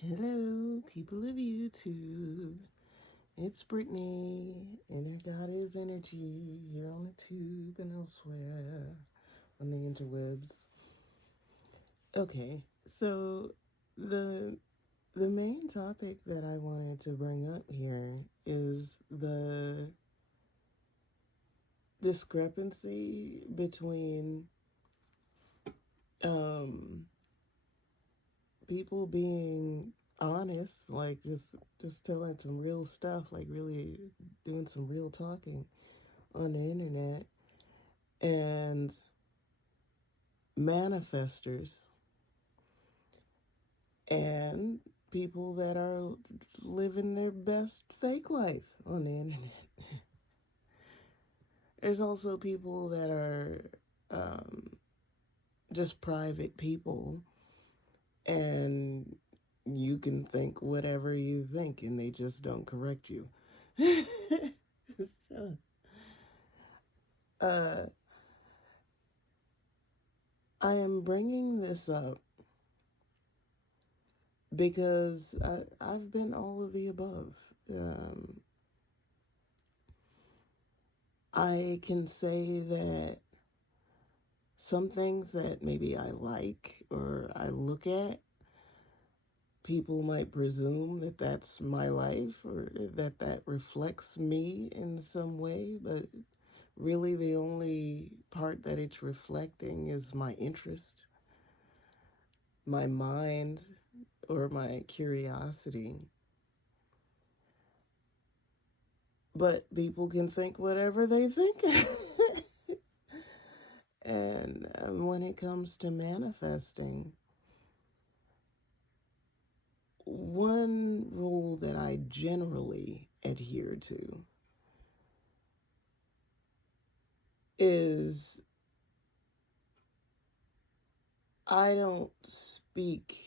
Hello, people of YouTube. It's Brittany, Inner Goddess Energy, here on the tube and elsewhere on the interwebs. Okay, so the the main topic that I wanted to bring up here is the discrepancy between um, people being honest, like just telling some real stuff, like really doing some real talking on the internet, and manifestors and people that are living their best fake life on the internet. There's also people that are um, just private people, and you can think whatever you think, and they just don't correct you. So, uh, I am bringing this up because I've been all of the above. Um, I can say that some things that maybe I like or I look at, people might presume that that's my life or that reflects me in some way, but really the only part that it's reflecting is my interest, my mind, or my curiosity. But people can think whatever they think. And when it comes to manifesting, one rule that I generally adhere to is I don't speak,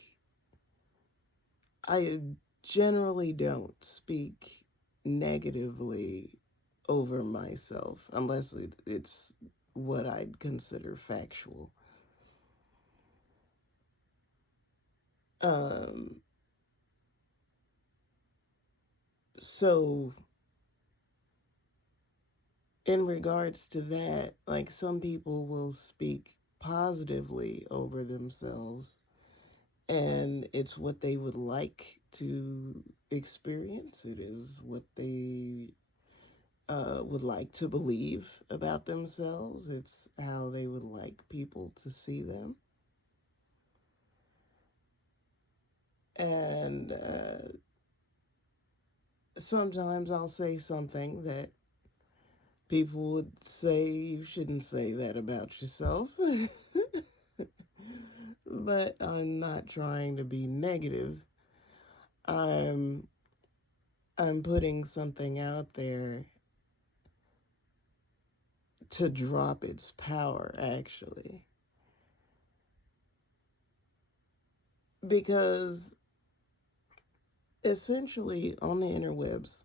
I generally don't speak negatively over myself unless it's what I'd consider factual. Um, so in regards to that, like some people will speak positively over themselves and it's what they would like to experience. It is what they would like to believe about themselves. It's how they would like people to see them. And sometimes I'll say something that people would say you shouldn't say that about yourself. But I'm not trying to be negative. I'm I'm putting something out there to drop its power actually. Because essentially on the interwebs,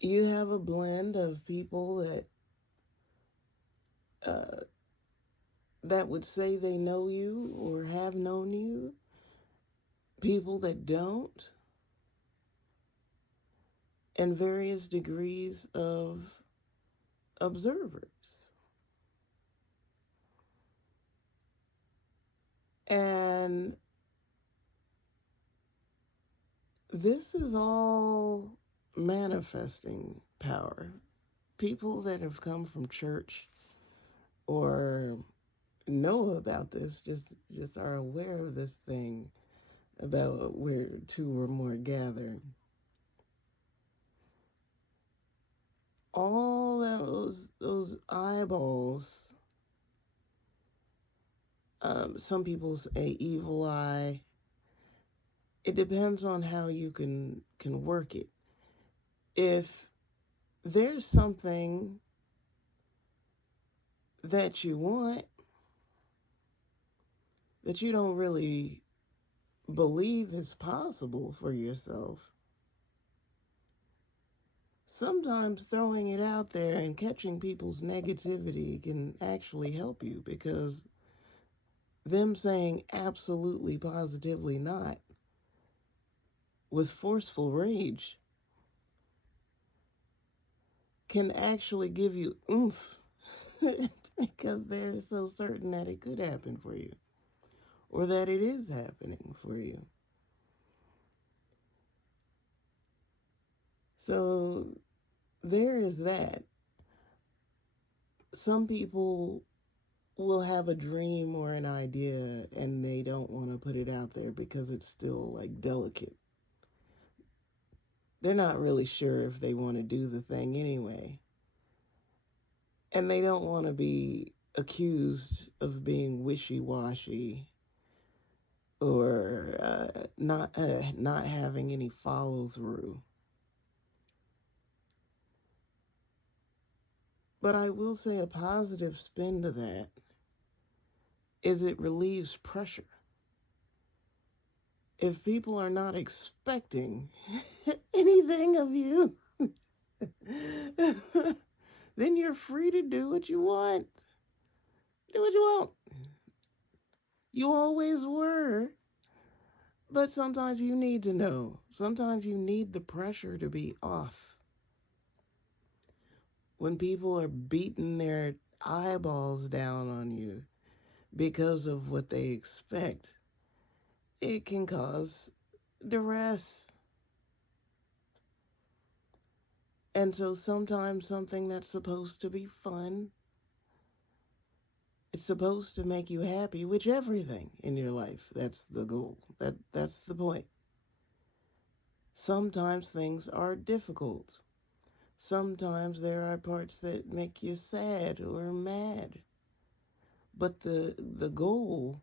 you have a blend of people uh, that would say they know you or have known you, people that don't, and various degrees of observers. And this is all manifesting power. People that have come from church or know about this just are aware of this thing about where two or more gather. All those eyeballs. Some people say evil eye. It depends on how you can work it. If there's something that you want that you don't really believe is possible for yourself, sometimes throwing it out there and catching people's negativity can actually help you because them saying absolutely, positively not with forceful rage can actually give you oomph because they're so certain that it could happen for you or that it is happening for you. So there is that. Some people will have a dream or an idea and they don't want to put it out there because it's still like delicate. They're not really sure if they want to do the thing anyway. And they don't want to be accused of being wishy-washy or not having any follow through. But I will say a positive spin to that is it relieves pressure. If people are not expecting anything of you, then you're free to do what you want. Do what you want. You always were. But sometimes you need to know. Sometimes you need the pressure to be off. When people are beating their eyeballs down on you because of what they expect, it can cause duress. And so sometimes something that's supposed to be fun, it's supposed to make you happy, which everything in your life, that's the goal. That's the point. Sometimes things are difficult. Sometimes there are parts that make you sad or mad. But the goal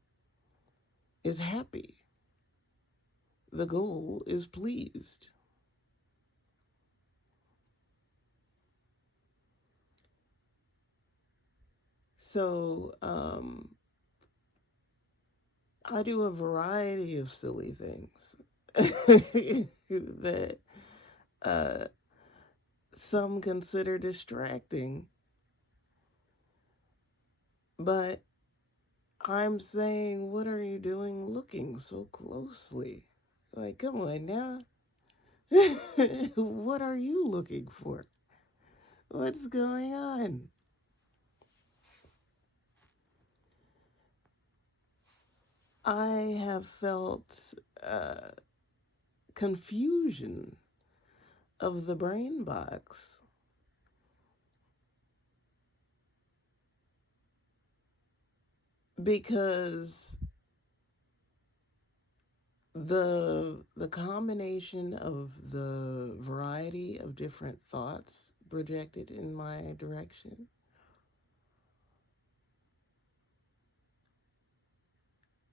is happy. The goal is pleased. So I do a variety of silly things that uh, some consider distracting, but I'm saying, what are you doing looking so closely? Like, come on now. What are you looking for? What's going on? I have felt uh, confusion of the brain box because the combination of the variety of different thoughts projected in my direction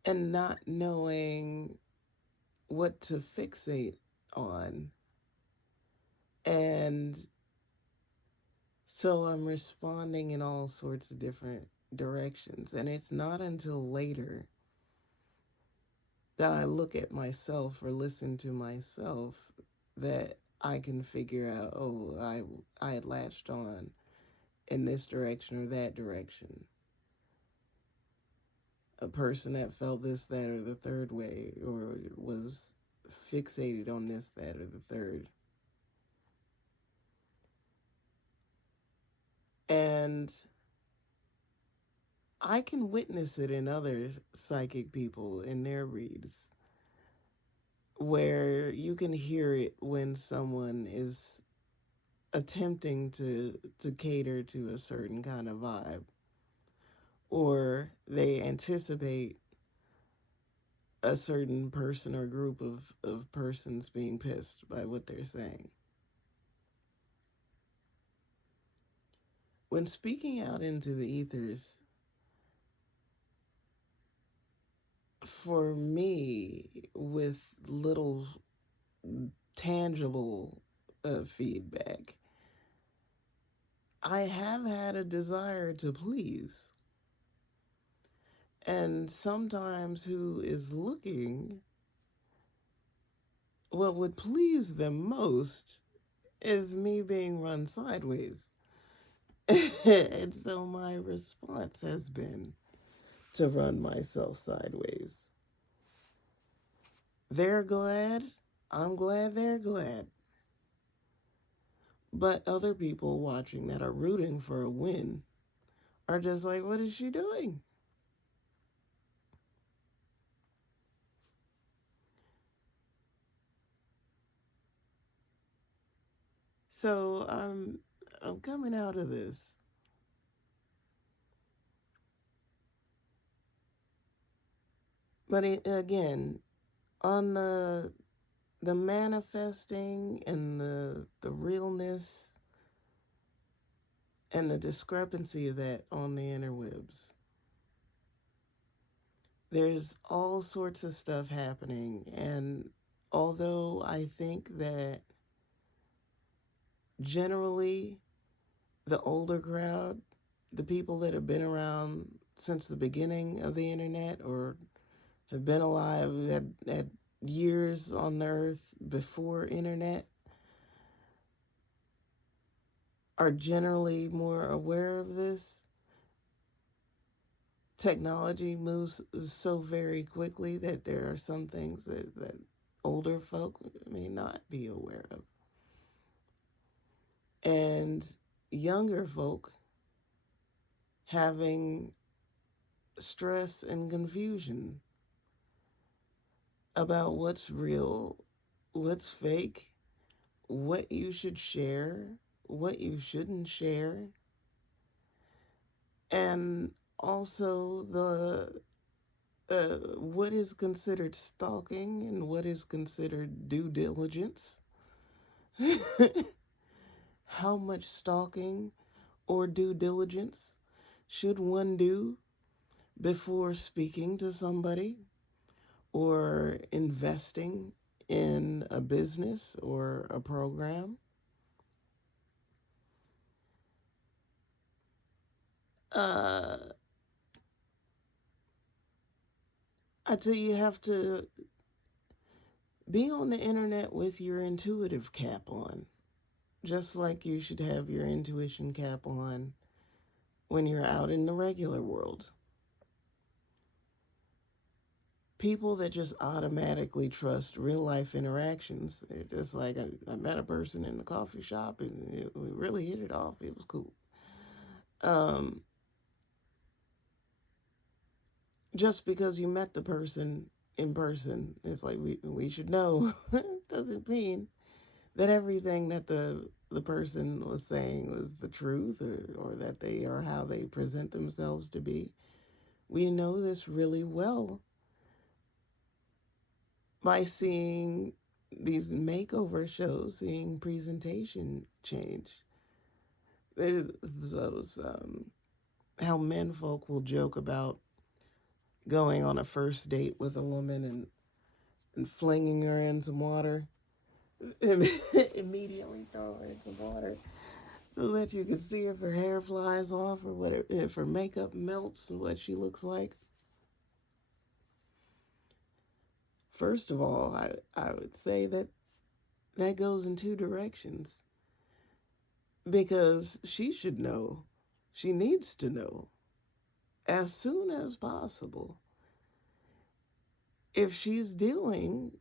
and not knowing what to fixate on. And so I'm responding in all sorts of different directions. And it's not until later that I look at myself or listen to myself that I can figure out, oh, I had latched on in this direction or that direction. A person that felt this, that, or the third way, or was fixated on this, that, or the third. And I can witness it in other psychic people in their reads, where you can hear it when someone is attempting to cater to a certain kind of vibe, or they anticipate a certain person or group of persons being pissed by what they're saying. When speaking out into the ethers, for me, with little tangible feedback, I have had a desire to please. And sometimes who is looking, what would please them most is me being run sideways. And so my response has been to run myself sideways. They're glad. I'm glad they're glad. But other people watching that are rooting for a win are just like, what is she doing? So I'm coming out of this. But again, on the manifesting and the realness and the discrepancy of that on the interwebs. There's all sorts of stuff happening, and although I think that generally the older crowd, the people that have been around since the beginning of the internet or have been alive, had years on the earth before internet, are generally more aware of this. Technology moves so very quickly that there are some things that older folk may not be aware of. And younger folk having stress and confusion about what's real, what's fake, what you should share, what you shouldn't share, and also the what is considered stalking and what is considered due diligence. How much stalking or due diligence should one do before speaking to somebody or investing in a business or a program? Uh, I'd say you have to be on the internet with your intuitive cap on, just like you should have your intuition cap on when you're out in the regular world. People that just automatically trust real life interactions, they're just like, I met a person in the coffee shop and we really hit it off. It was cool. Um, just because you met the person in person, it's like we should know. Doesn't mean that everything that the person was saying was the truth or that they are how they present themselves to be. We know this really well by seeing these makeover shows, seeing presentation change. There's those, how men folk will joke about going on a first date with a woman and flinging her in some water, immediately throw her in some water so that you can see if her hair flies off or what if her makeup melts and what she looks like. First of all, I would say that that goes in two directions because she should know, she needs to know as soon as possible if she's dealing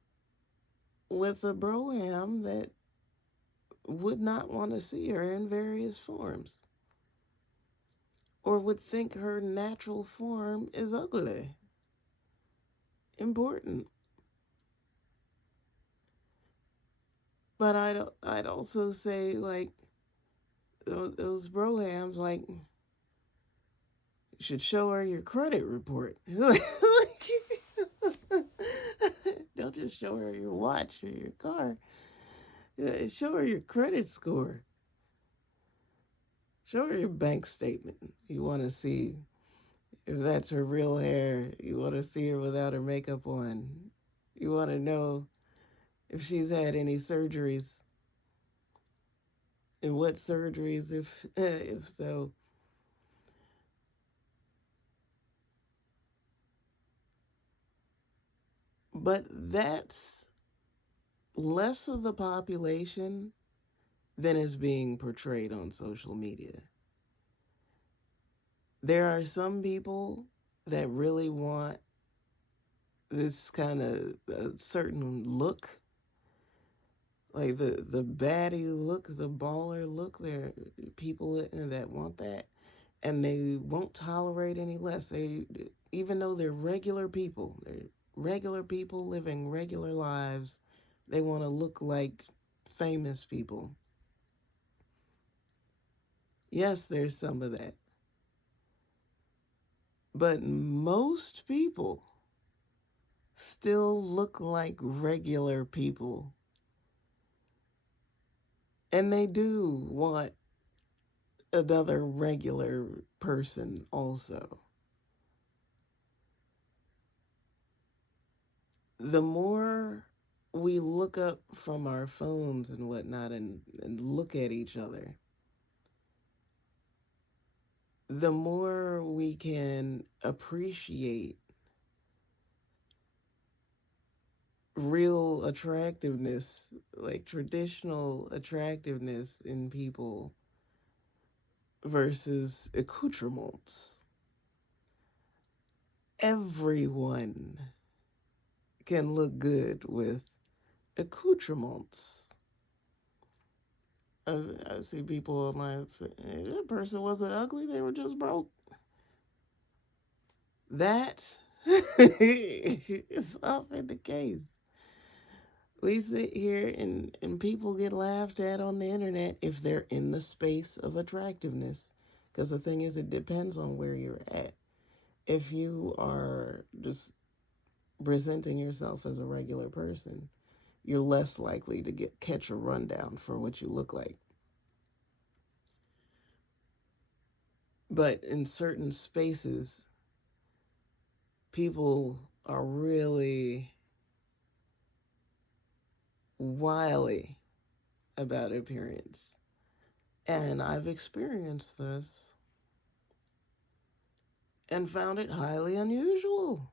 with a broham that would not want to see her in various forms or would think her natural form is ugly. Important. But I'd also say, like, those brohams, like, should show her your credit report. Don't just show her your watch or your car. Show her your credit score. Show her your bank statement. You want to see if that's her real hair. You want to see her without her makeup on. You want to know if she's had any surgeries and what surgeries, if so. But that's less of the population than is being portrayed on social media. There are some people that really want this kind of certain look, like the baddie look, the baller look. There are people that want that, and they won't tolerate any less. They, even though they're regular people living regular lives, they want to look like famous people. Yes, there's some of that, but most people still look like regular people, and they do want another regular person also. The more we look up from our phones and whatnot and look at each other, the more we can appreciate real attractiveness, like traditional attractiveness in people versus accoutrements. Everyone can look good with accoutrements. I see people online say, hey, that person wasn't ugly, they were just broke. That is often the case. We sit here and people get laughed at on the internet if they're in the space of attractiveness. Because the thing is, it depends on where you're at. If you are just presenting yourself as a regular person, you're less likely to catch a rundown for what you look like. But in certain spaces, people are really wily about appearance. And I've experienced this and found it highly unusual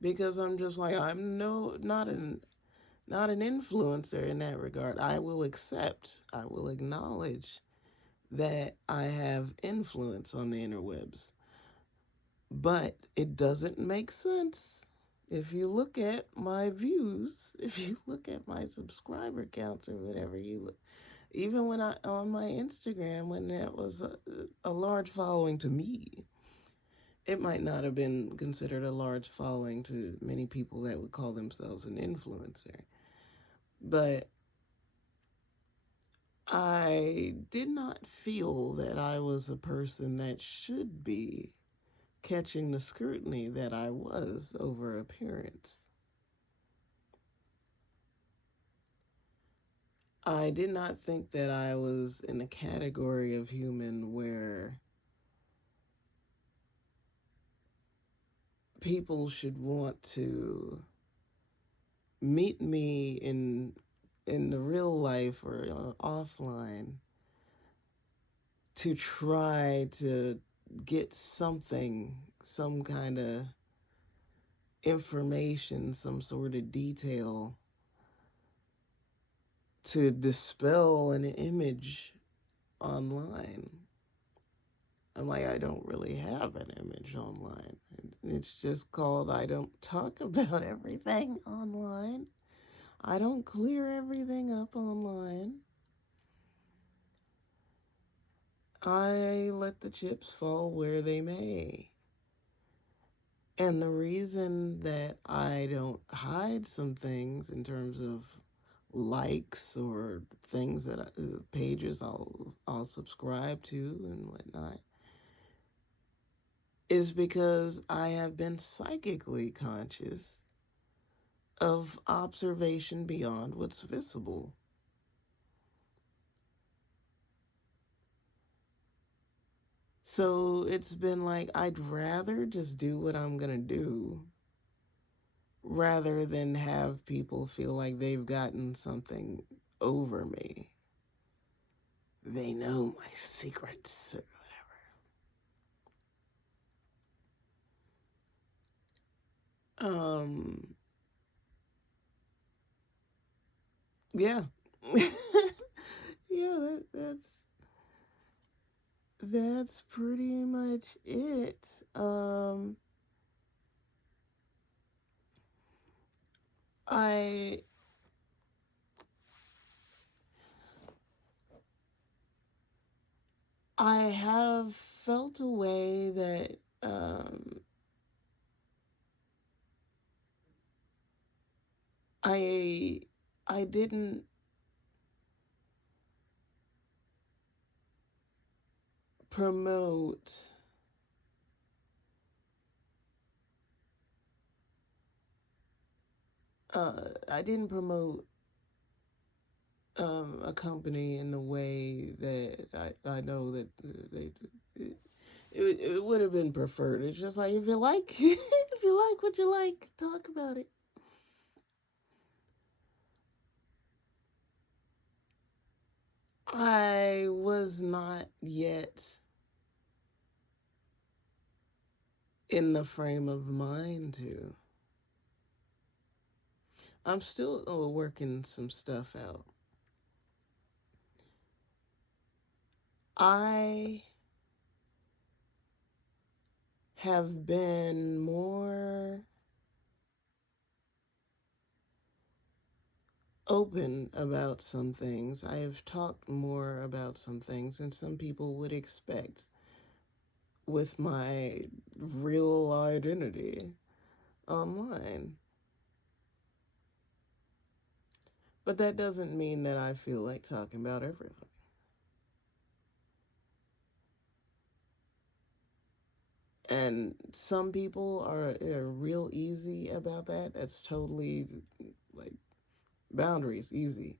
because I'm just like, I'm not an influencer in that regard. I will acknowledge that I have influence on the interwebs, but it doesn't make sense. If you look at my views, if you look at my subscriber counts or whatever, you look, even when I on my Instagram, when that was a large following to me, it might not have been considered a large following to many people that would call themselves an influencer. But I did not feel that I was a person that should be catching the scrutiny that I was over appearance. I did not think that I was in a category of human where people should want to meet me in the real life or offline to try to get something, some kind of information, some sort of detail to dispel an image online. I'm like, I don't really have an image online. It's just called I don't talk about everything online. I don't clear everything up online. I let the chips fall where they may. And the reason that I don't hide some things in terms of likes or things that pages I'll subscribe to and whatnot is because I have been psychically conscious of observation beyond what's visible. So it's been like I'd rather just do what I'm gonna do rather than have people feel like they've gotten something over me. They know my secrets or whatever. Yeah. Yeah, that's that's pretty much it. I I have felt a way that I I didn't promote I didn't promote a company in the way that I know that they it would have been preferred. It's just like if you like if you like what you like, talk about it. I was not yet in the frame of mind to. I'm still working some stuff out. I have been more open about some things. I have talked more about some things than some people would expect with my real identity online. But that doesn't mean that I feel like talking about everything. And some people are real easy about that. That's totally like boundaries, easy.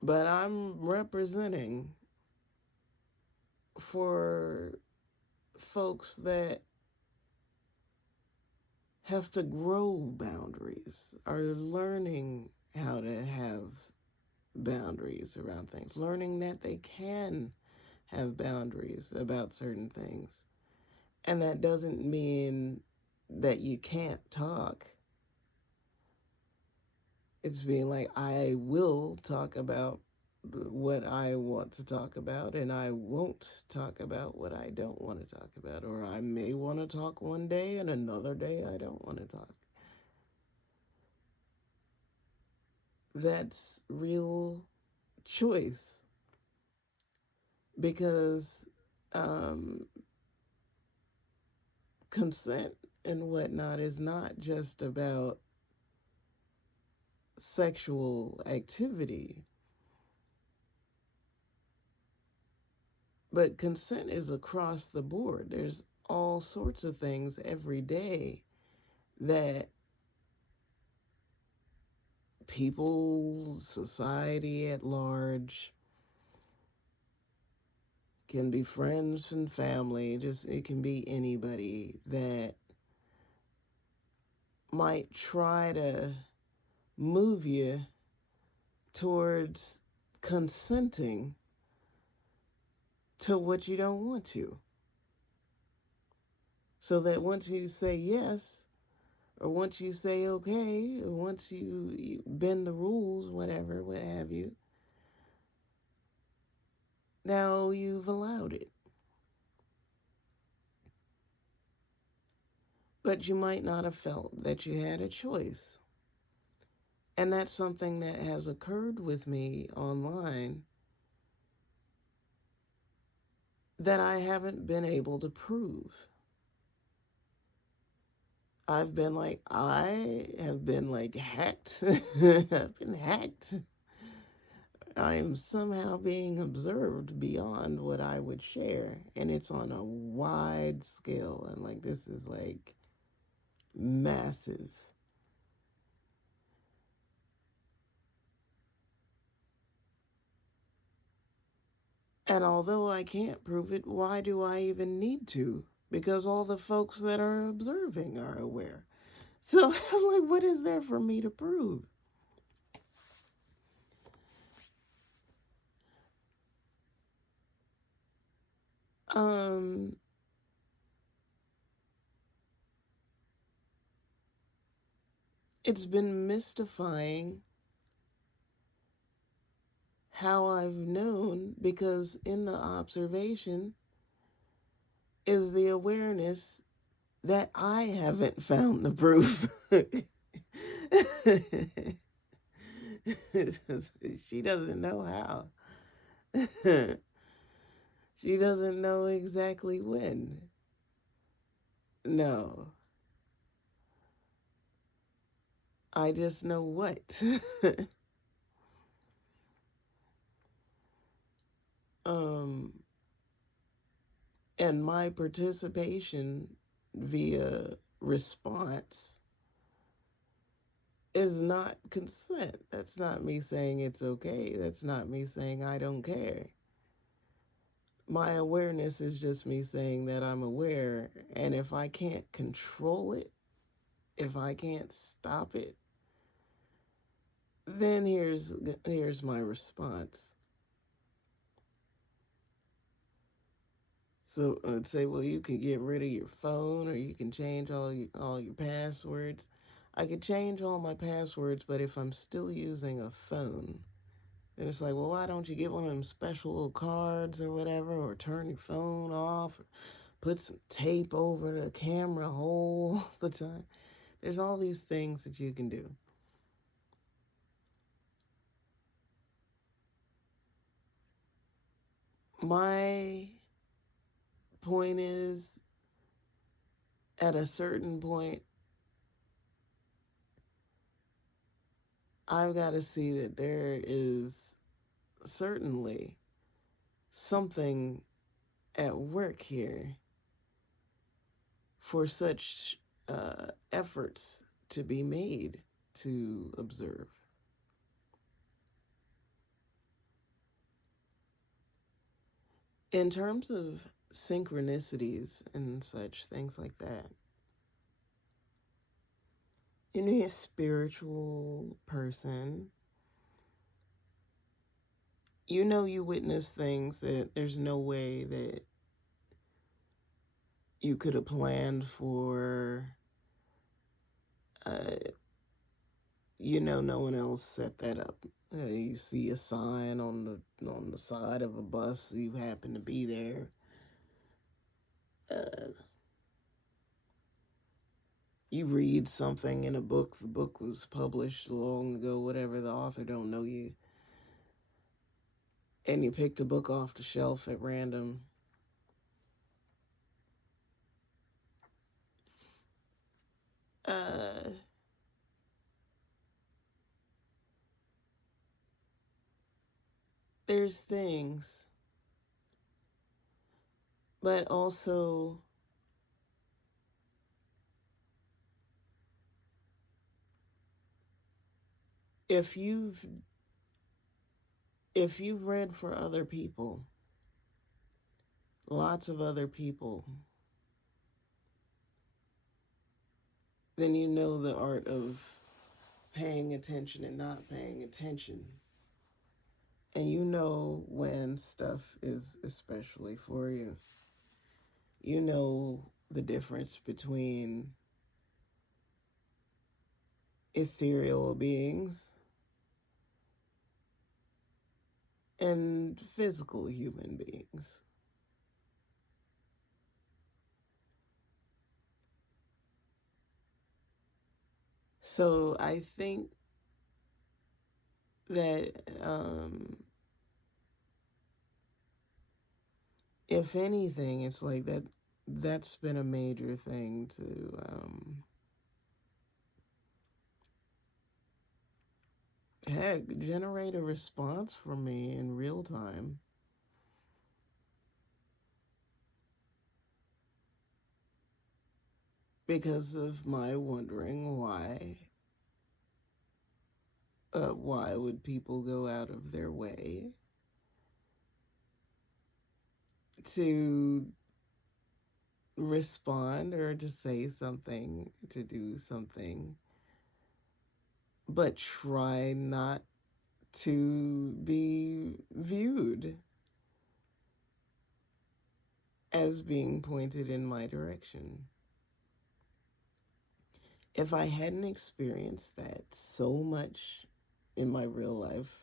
But I'm representing for folks that have to grow boundaries, are learning how to have boundaries around things, learning that they can have boundaries about certain things. And that doesn't mean that you can't talk. It's being like, I will talk about what I want to talk about, and I won't talk about what I don't want to talk about. Or I may want to talk one day, and another day I don't want to talk. That's real choice because um, consent and whatnot is not just about sexual activity, but consent is across the board. There's all sorts of things every day that people, society at large, can be friends and family, just it can be anybody that might try to move you towards consenting to what you don't want to. So that once you say yes, or once you say okay, or once you bend the rules, whatever, what have you, now you've allowed it. But you might not have felt that you had a choice. And that's something that has occurred with me online that I haven't been able to prove. I have been like hacked. I've been hacked. I am somehow being observed beyond what I would share. And it's on a wide scale. And like, this is like massive. And although I can't prove it, why do I even need to? Because all the folks that are observing are aware. So I'm like, what is there for me to prove? Um, it's been mystifying how I've known, because in the observation is the awareness that I haven't found the proof. She doesn't know how. She doesn't know exactly when. No, I just know what. um, and my participation via response is not consent. That's not me saying it's okay. That's not me saying I don't care. My awareness is just me saying that I'm aware. And if I can't control it, if I can't stop it, then here's my response. So I'd say, well, you can get rid of your phone, or you can change all your passwords. I could change all my passwords, but if I'm still using a phone, then it's like, well, why don't you get one of them special little cards or whatever, or turn your phone off, or put some tape over the camera hole all the time. There's all these things that you can do. My point is, at a certain point, I've got to see that there is certainly something at work here for such efforts to be made to observe. In terms of synchronicities and such, things like that, you're a spiritual person. You witness things that there's no way that you could have planned for. Uh, no one else set that up. You see a sign on the side of a bus. You happen to be there. Uh, you read something in a book. The book was published long ago. Whatever, the author don't know you, and you picked a book off the shelf at random. Uh, there's things, but also if you've read for other people, lots of other people, then you know the art of paying attention and not paying attention. And you know when stuff is especially for you. You know the difference between ethereal beings and physical human beings. So I think that if anything, it's like that's been a major thing to heck, generate a response from me in real time. Because of my wondering why would people go out of their way to respond or to say something, to do something, but try not to be viewed as being pointed in my direction. If I hadn't experienced that so much in my real life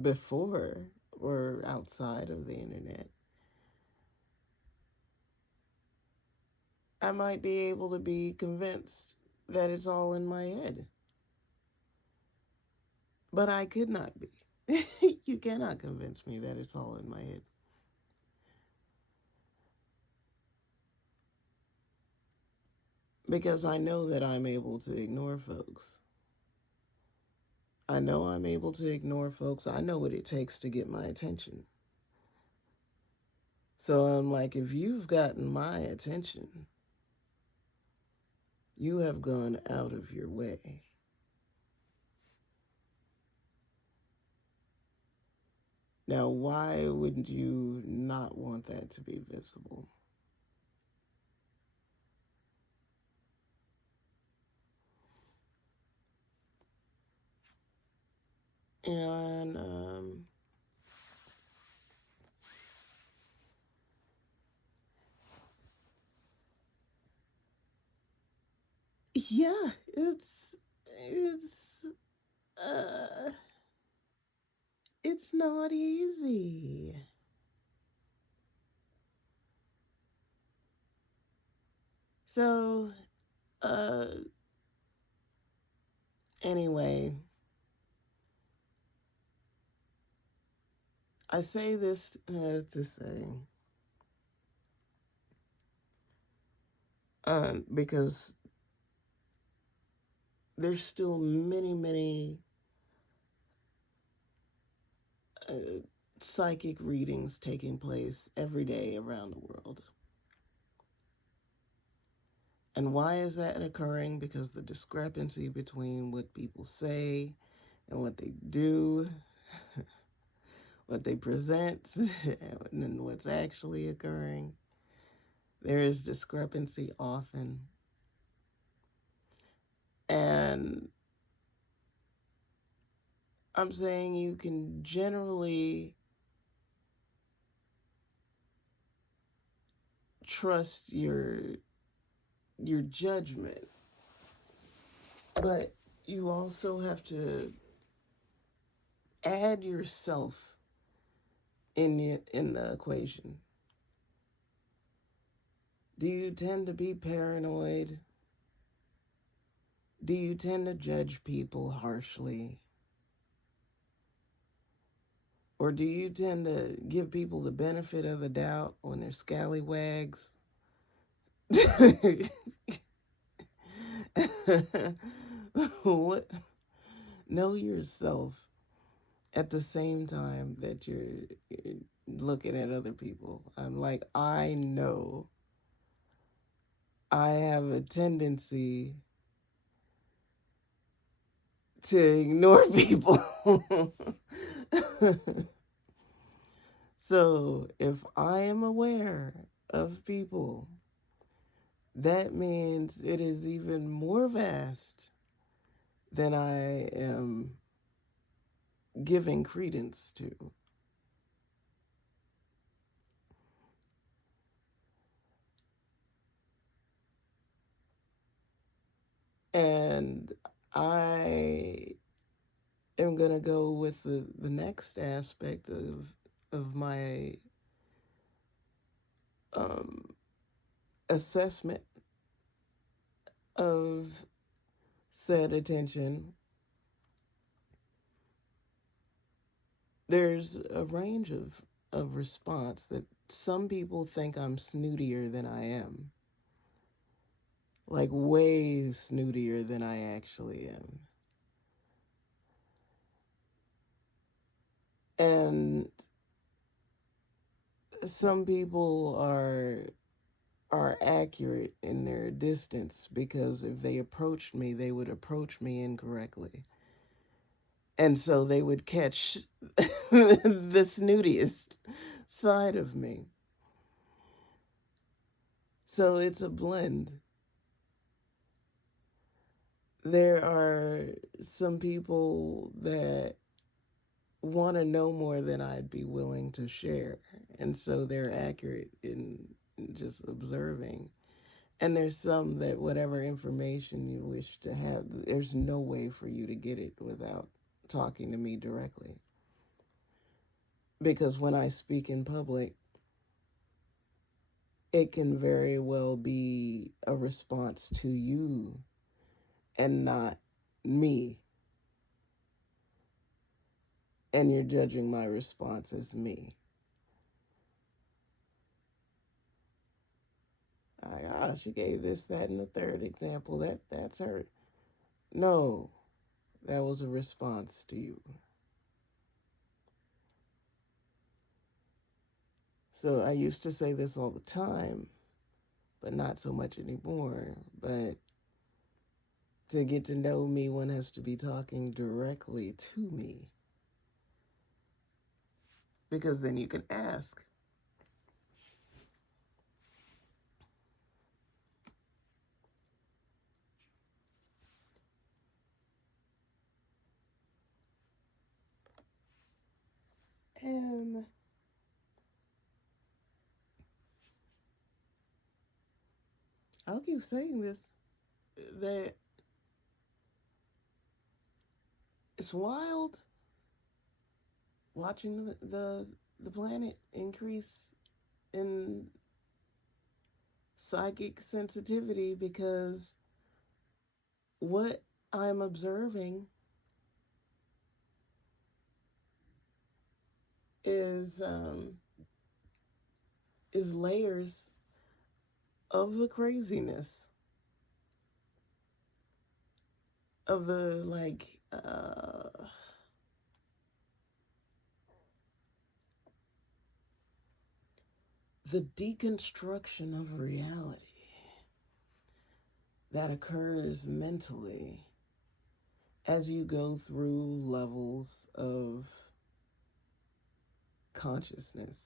before or outside of the internet, I might be able to be convinced that it's all in my head. But I could not be. You cannot convince me that it's all in my head. Because I know that I'm able to ignore folks. I know I'm able to ignore folks. I know what it takes to get my attention. So I'm like, if you've gotten my attention, you have gone out of your way. Now, why would you not want that to be visible? And yeah, it's uh it's not easy. So, uh anyway, I say this to say because there's still many uh, psychic readings taking place every day around the world. And why is that occurring? Because the discrepancy between what people say and what they do, what they present, and what's actually occurring, there is discrepancy often. And I'm saying you can generally trust your judgment, but you also have to add yourself in the equation. Do you tend to be paranoid? Do you tend to judge people harshly? Or do you tend to give people the benefit of the doubt when they're scallywags? What? Know yourself at the same time that you're looking at other people. I'm like, I know I have a tendency to ignore people. So if I am aware of people, that means it is even more vast than I am giving credence to. And I am going to go with the next aspect of my um, assessment of said attention. There's a range of response that some people think I'm snootier than I am. Like way snootier than I actually am. And some people are accurate in their distance because if they approached me, they would approach me incorrectly. And so they would catch the snootiest side of me. So it's a blend. There are some people that want to know more than I'd be willing to share. And so they're accurate in just observing. And there's some that whatever information you wish to have, there's no way for you to get it without talking to me directly. Because when I speak in public, it can very well be a response to you and not me. And you're judging my response as me. She gave this, that, and the third example. That's her. No, that was a response to you. So I used to say this all the time, but not so much anymore. But to get to know me, one has to be talking directly to me. Because then you can ask. Um, I'll keep saying this, that it's wild watching the planet increase in psychic sensitivity, because what I'm observing is um, is layers of the craziness, of the the deconstruction of reality that occurs mentally as you go through levels of consciousness,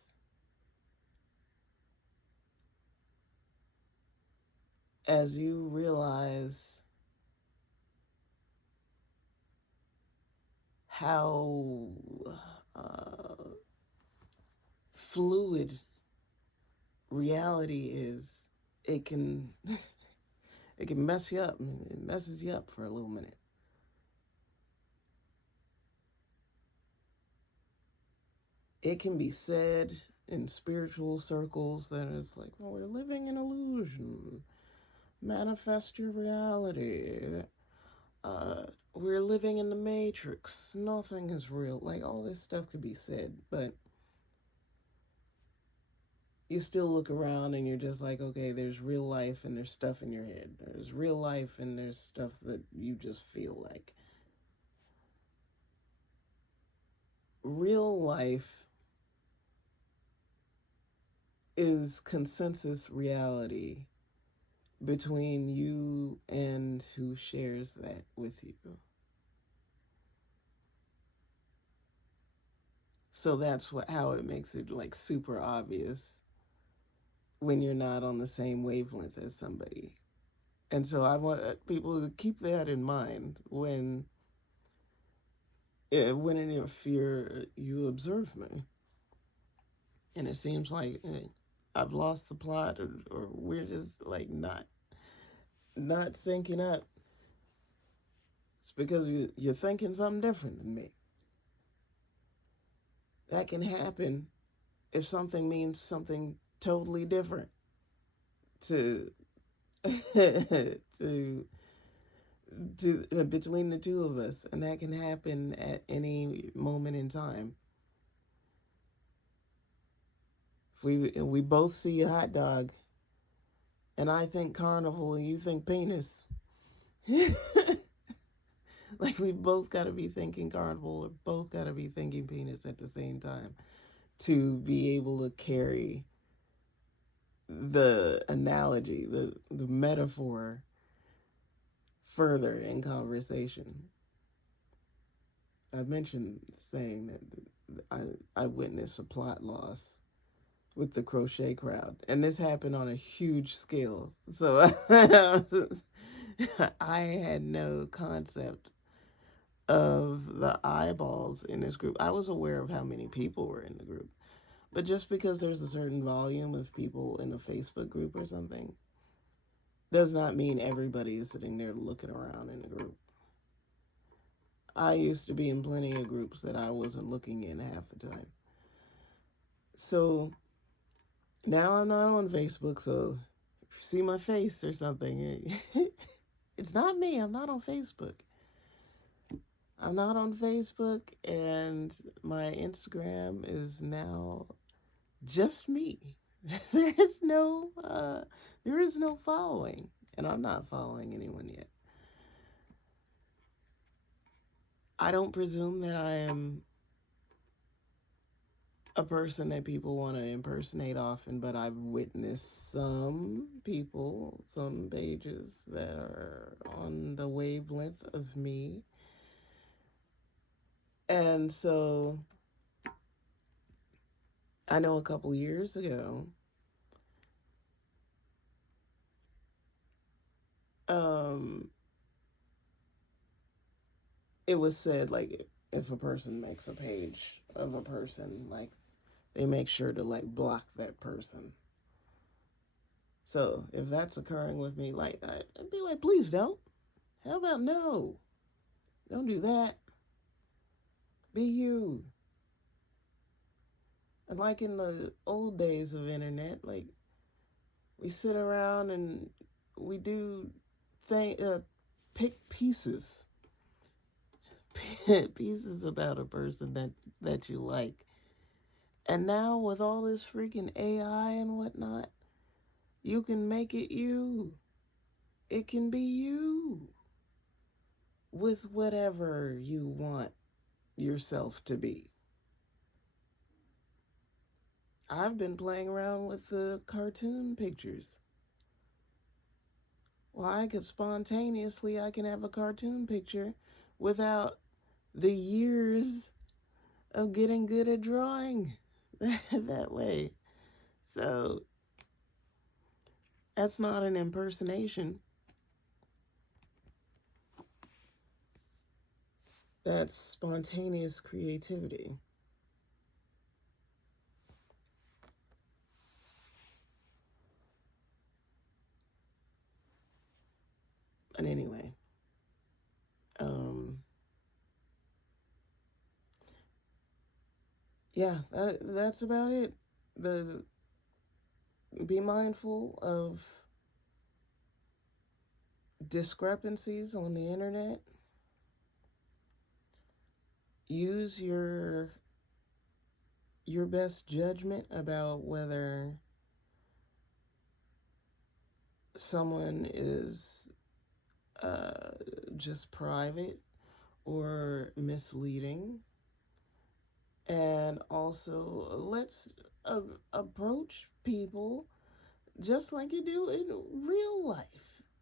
as you realize how uh, fluid reality is. It can it can mess you up. It messes you up for a little minute. It can be said in spiritual circles that it's like, well, we're living in illusion. Manifest your reality. We're living in the matrix. Nothing is real. Like, all this stuff could be said, but you still look around and you're just like, okay, there's real life and there's stuff in your head. There's real life and there's stuff that you just feel like. Real life is consensus reality between you and who shares that with you. So that's how it makes it like super obvious when you're not on the same wavelength as somebody. And so I want people to keep that in mind when and if you observe me, and it seems like I've lost the plot, or we're just like not syncing up. It's because you're thinking something different than me. That can happen if something means something totally different to to between the two of us, and that can happen at any moment in time. If we both see a hot dog, and I think carnival and you think penis, like, we both got to be thinking carnival, or both got to be thinking penis at the same time to be able to carry the analogy, the metaphor further in conversation. I mentioned saying that I witnessed a plot loss with the crochet crowd, and this happened on a huge scale. So I had no concept of the eyeballs in this group. I was aware of how many people were in the group, but just because there's a certain volume of people in a Facebook group or something does not mean everybody is sitting there looking around in the group. I used to be in plenty of groups that I wasn't looking in half the time. So now I'm not on Facebook, so if you see my face or something, it's not me. I'm not on Facebook. I'm not on Facebook, and my Instagram is now just me. there is no there is no following, and I'm not following anyone yet. I don't presume that I am a person that people want to impersonate often, but I've witnessed some people, some pages that are on the wavelength of me. And so I know a couple years ago, um, it was said like if a person makes a page of a person, like they make sure to like block that person. So if that's occurring with me, like I'd be like, please don't. How about no? Don't do that. Be you. And like in the old days of internet, like we sit around and we do pick pieces, pieces about a person that you like. And now with all this freaking AI and whatnot, you can make it you. It can be you with whatever you want yourself to be. I've been playing around with the cartoon pictures. Well, I can have a cartoon picture without the years of getting good at drawing that way. So that's not an impersonation. That's spontaneous creativity. But anyway, um, yeah, that's about it. The Be mindful of discrepancies on the internet. Use your best judgment about whether someone is just private or misleading. And also, let's approach people just like you do in real life.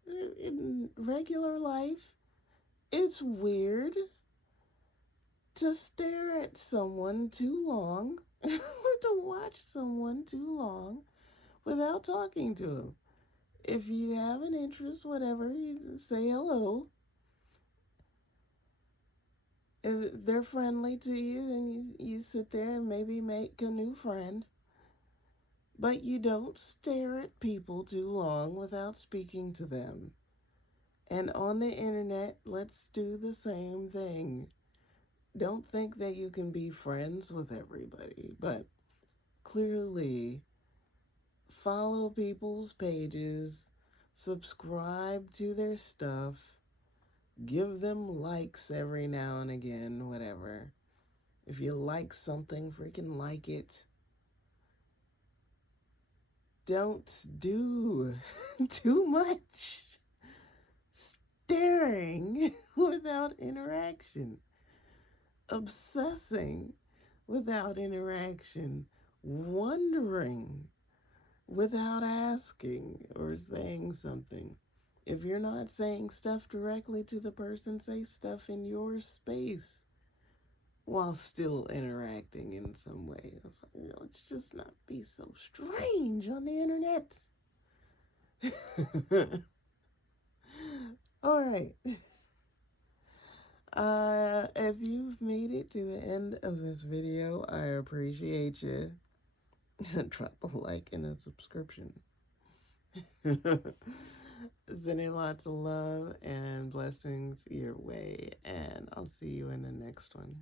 In regular life, it's weird to stare at someone too long or to watch someone too long without talking to them. If you have an interest, whatever, you say hello. If they're friendly to you, then you sit there and maybe make a new friend. But you don't stare at people too long without speaking to them. And on the internet, let's do the same thing. Don't think that you can be friends with everybody, but clearly follow people's pages, subscribe to their stuff, give them likes every now and again, whatever. If you like something, freaking like it. Don't do too much staring without interaction, obsessing without interaction, wondering without asking or saying something. If you're not saying stuff directly to the person, say stuff in your space while still interacting in some way. Let's just not be so strange on the internet. All right. If you've made it to the end of this video, I appreciate you. Drop a like and a subscription. Sending lots of love and blessings your way, and I'll see you in the next one.